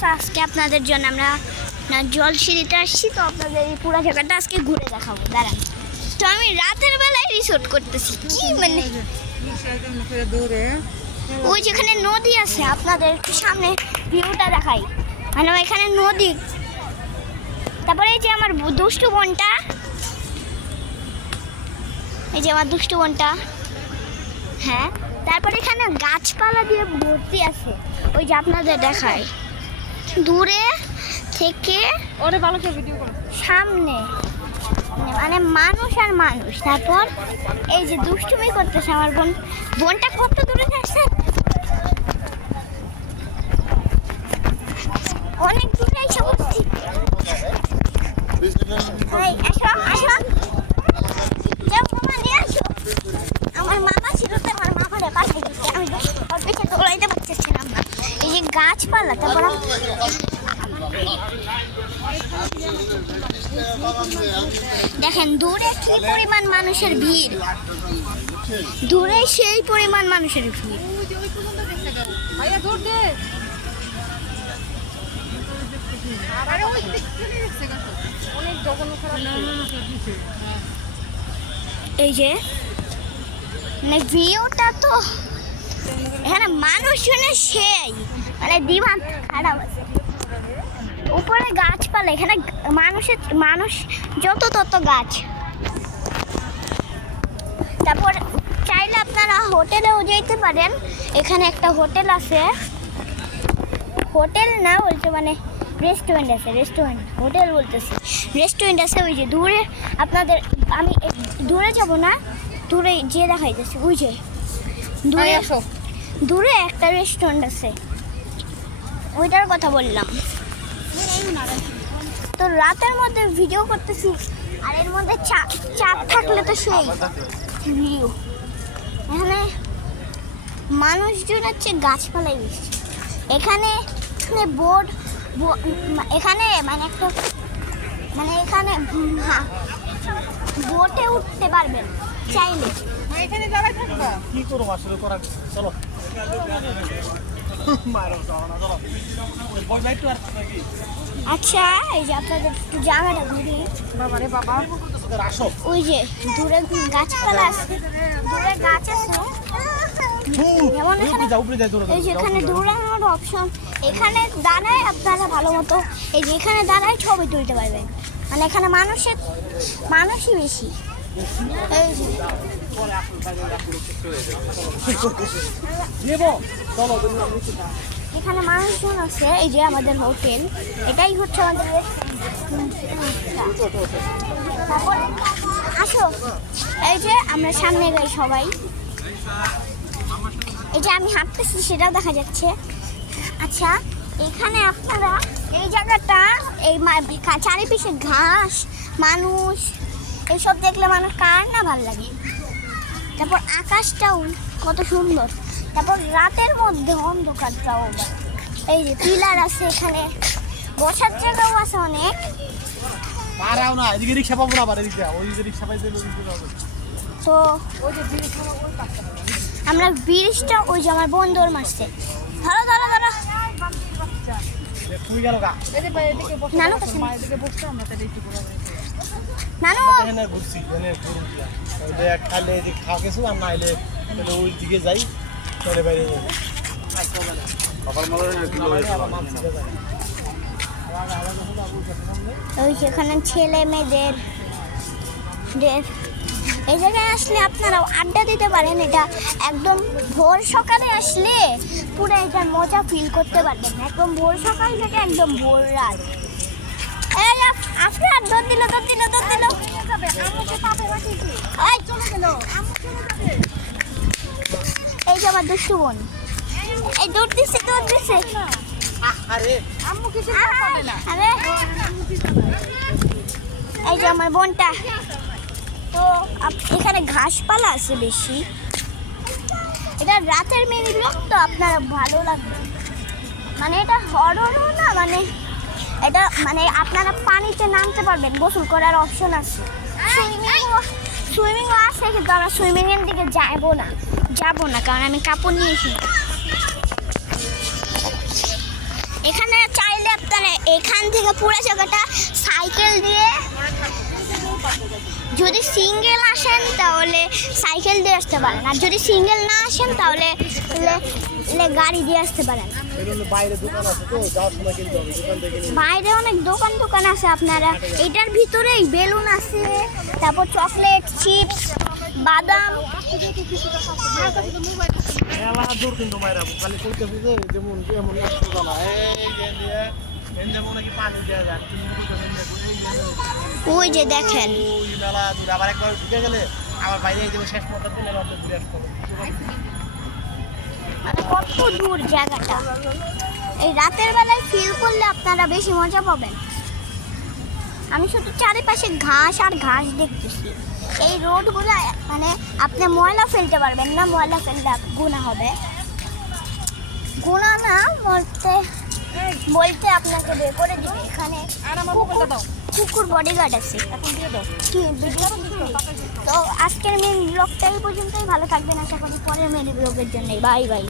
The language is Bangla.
ভিউয়ার্স, আজকে আপনাদের জন্য আমরা জলসিঁড়িতে আসছি। তো আপনাদের এই পুরো জায়গাটা আজকে ঘুরে দেখাবো। দাঁড়ান, তো আমি রাতের বেলায় রিসোর্ট করতেছি। কি মানে ওই যেখানে নদী আছে, আপনাদের একটু সামনে ভিউটা দেখাই। মানে এখানে নদী, তারপরে এই যে আমার দুষ্টু বোনটা, এই যে আমার দুষ্টু বোনটা, হ্যাঁ। তারপরে এখানে গাছপালা দিয়ে ভর্তি আছে, ওই যে আপনাদের দেখায় দূরে থেকে ওরে ভালো করে ভিডিও করো। সামনে মানে মানুষ আর মানুষ। তারপর এই যে দুষ্টুমি করতেছে আমার বোনটা কত দূরে যাচ্ছে, অনেক দূরে এসে বসছি। এই আসো আসো, যাও মামা নিয়ে আসো। আমার মামা ছিল তো, আমার মামারে পাঠিয়ে দিচ্ছে, আমি ওর পিছনে দৌড়াইতে পারছিলাম না। এই যে গাছপালা, তারপর দেখেন দূরে কি পরিমাণ মানুষের ভিড়, দূরে সেই পরিমাণ মানুষের ভিড়। ভাইয়া দূর দে। আরে ওই দেখতে দেখতে গেছো অনেক জঘন্য খারাপ না। এই যে মানে ভিউটা তো এখানে মানুষজনের সেই মানে দিমাগ খারাপ আছে। উপরে গাছপালা, এখানে মানুষ যত তত গাছ। তারপর চাইলে আপনারা হোটেলেও যেতে পারেন। এখানে একটা হোটেল আছে, হোটেল না বলতে মানে রেস্টুরেন্ট আছে, রেস্টুরেন্ট হোটেল বলতেছি, রেস্টুরেন্ট আছে। ওই যে দূরে আপনাদের, আমি দূরে যাব না, দূরে যে দেখাইতেছি ওই যে দূরে দূরে একটা রেস্টুরেন্ট আছে, ওইটার কথা বললাম। তো রাতের মধ্যে ভিডিও করতেছি, আর এর মধ্যে চাঁদ থাকলে তো সেই ভিউ। এখানে মানুষজন হচ্ছে গাছপালাই বেশি। এখানে বোর্ড, এখানে মানে একটা মানে এখানে বোটে উঠতে পারবেন চাইলে। এখানে দাঁড়াই থাকবা কি করব আসলে করা, চলো আচ্ছা, এই যে আপনাদের একটু জায়গাটা ঘুরি। বাবারে বাবা, ওই যে দূরে গাছপালা আছে, দূরে গাছ আছে, যেমন এই যে এখানে দৌড়ানোর অপশন। এখানে দাঁড়ায় আপনারা ভালো মতো, এই যে এখানে দাঁড়ায় ছবি তুলতে পারবেন। মানে এখানে মানুষই বেশি। এই যে এখানে মানুষজন আছে। এই যে আমাদের হোটেল, এটাই হচ্ছে আমাদের তারপর আসো, এই যে আমরা সামনে যাই সবাই। এই যে আমি হাঁটতেছি সেটাও দেখা যাচ্ছে। আচ্ছা, এখানে আপনারা এই জায়গাটা, এই চারিপাশে ঘাস, মানুষ, এইসব দেখলে মানুষ কার না ভালো লাগে। তারপর আকাশটাও কত সুন্দর। তারপর রাতের মধ্যে অন্ধকারটাও, এই যে পিলার আছে, এখানে বসার জায়গাও আছে অনেক। তো আমরা ব্রিজটা, ওই যে আমার বন্ধুর মারছে, ধরো ধরো ধরো নানু কাছে, নানু খাইলে খাওয়া গেছো আর না এলে ওই দিকে যাই, চলে বাইরে ওই যেখানে ছেলে মেয়েদের এই জায়গায় আসলে আপনারাও আড্ডা দিতে পারেন। এটা একদম ভোর সকালে আসলে পুরো এটার মজা ফিল করতে পারবেন, একদম ভোর সকাল থেকে একদম ভোর রাত। এই আপনার দৌড় দিল দৌড় দিল দৌড় দিল, এই যে আমার দুষ্টু বোন, এই দৌড় দিচ্ছে দৌড় দিচ্ছে। এই যে আমার বোনটা। তো এখানে ঘাসপালা আছে বেশি। এটা রাতের মিনি ব্লগ, তো আপনারা ভালো লাগবে। মানে এটা হররও না, মানে এটা মানে আপনারা পানিতে নামতে পারবেন, গোসল করার অপশন আছে, সুইমিংও আছে, কিন্তু আমরা সুইমিংয়ের দিকে যাবো না কারণ আমি কাপড় নিয়েছি। এখানে চাইলে আপনারা এখান থেকে পুরো জায়গাটা সাইকেল দিয়ে, যদি সিঙ্গেল আসেন তাহলে সাইকেল দিয়ে আসতে পারেন, আর যদি সিঙ্গেল না আসেন তাহলে গাড়ি দিয়ে আসতে পারেন। বাইরে দোকান আছে তো, যাওয়ার সময় কিনতে হবে, দোকান থেকে নিয়ে। বাইরে অনেক দোকান আছে আপনারা, এটার ভিতরেই বেলুন আছে, তারপর চকলেট, চিপস, বাদাম। মেলা দূর কিন্তু মায়েরা খালি করতে বুঝে যেমন যেমন একটু জানা এই যে দিয়ে যেমন নাকি পানি দেওয়া যায় ওই যে দেখেন, ওই মেলা দূর আবার একবার ঢুকে গেলে আবার বাইরে এই যে শেষ মতো দিলে আমরা ঘুরে আসতে হবে। মানে কত দূর জায়গাটা, এই রাতের বেলায় ফিল করলে আপনারা বেশি মজা পাবেন। আমি শুধু চারিপাশে ঘাস আর ঘাস দেখতেছি। এই রোডগুলো মানে আপনি ময়লা ফেলতে পারবেন না, ময়লা ফেললে গুনাহ হবে। গুনাহ না বলতে আপনাকে বের করে দিবে। এখানে কুকুর বডিগার্ড আছে। কি ভিডিও? তো আজকের মেন ব্লগটা এই পর্যন্তই। ভালো থাকবেন, আশা করি পরের মেন ব্লগের জন্য। Bye bye.